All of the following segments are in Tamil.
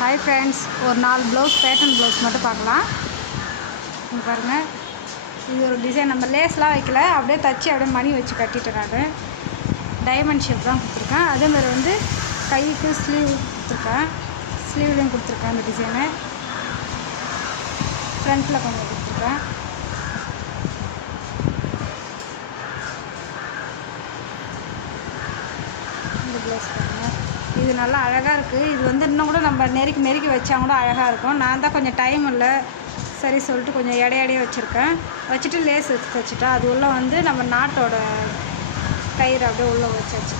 हाय फ्रेंड्स और 4 ब्लाउज पैटर्न ब्लाउज மட்டும் பார்க்கலாம். இங்க பாருங்க இது ஒரு டிசைன் நம்ம லேஸ்லாம் வைக்கல அப்படியே தச்சி அப்படியே மணி வச்சு கட்டிட்டேன் நான். டைமண்ட் ஷேப் தான் கொடுத்துருக்கேன். அதே மாதிரி வந்து கைக்கு ஸ்லீவ் கொடுத்துருக்கேன். ஸ்லீவ்லையும் கொடுத்துருக்கேன் அந்த டிசைனை. ஃப்ரண்ட்டில் கொஞ்சம் கொடுத்துருக்கேன். இந்த ப்ளவுஸ் பாருங்கள் இது நல்லா அழகாக இருக்குது. இது வந்து இன்னும் கூட நம்ம நெருக்கி வச்சா கூட அழகாக இருக்கும். நான் தான் கொஞ்சம் டைம் இல்லை சரி சொல்லிட்டு கொஞ்சம் எடையே வச்சுருக்கேன். வச்சுட்டு லேஸ் வச்சுட்டா அது உள்ளே வந்து நம்ம நாட்டோட கயிறு அப்படியே உள்ளே வச்சாச்சு.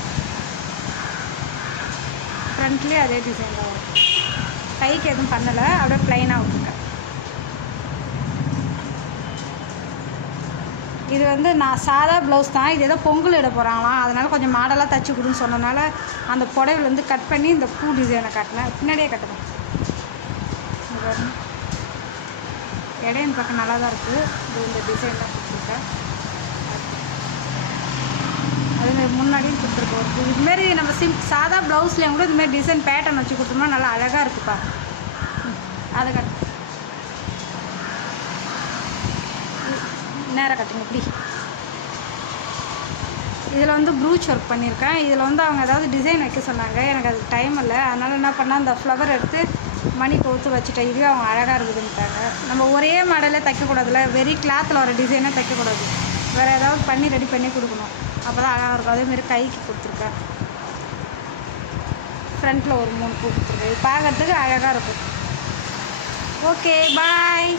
ஃப்ரண்ட்லேயே அதே டிசைன் தான் வரும். கைக்கு எதுவும் பண்ணலை அப்படியே ப்ளைனாக விட்டுருக்கேன். இது வந்து நான் சாதா ப்ளவுஸ் தான். இது ஏதோ பொங்கல் இட போகிறாங்களாம், அதனால் கொஞ்சம் மாடலாக தைச்சி கொடுன்னு சொன்னதுனால அந்த புடவையில் வந்து கட் பண்ணி இந்த பூ டிசைனை கட்டினேன். பின்னாடியே கட்டுவேன். இடையின் பக்கம் நல்லா தான் இருக்குது. இது இந்த டிசைன் தான் கொடுத்துருக்கேன். அதுமாதிரி முன்னாடியும் கொடுத்துருக்கோம். இதுமாரி நம்ம சாதா ப்ளவுஸ்லேயும் கூட இதுமாரி டிசைன் பேட்டர்ன் வச்சு கொடுத்தோம்னா நல்லா அழகாக இருக்குப்பா. அதை கட்டு நேராக கட்டுங்க இப்படி. இதில் வந்து ப்ரூச் ஒர்க் பண்ணியிருக்கேன். இதில் வந்து அவங்க ஏதாவது டிசைன் வைக்க சொன்னாங்க. எனக்கு அதுக்கு டைம் இல்லை. அதனால் என்ன பண்ணால் அந்த ஃப்ளவர் எடுத்து மணி கோர்த்து வச்சுட்டேன். இதுவே அவங்க அழகாக இருக்குதுன்ட்டாங்க. நம்ம ஒரே மாடலே தைக்கக்கூடாதுல, வெறி கிளாத்தில் வர டிசைனே தைக்கக்கூடாது. வேறு ஏதாவது பண்ணி ரெடி பண்ணி கொடுக்கணும். அப்போ தான் அழகாக இருக்கும். அதேமாரி கைக்கு கொடுத்துருக்கேன். ஃப்ரண்ட்டில் ஒரு 3 பூ கொடுத்துருக்கேன். இது பார்க்குறதுக்கு அழகாக இருக்கும். Okay bye.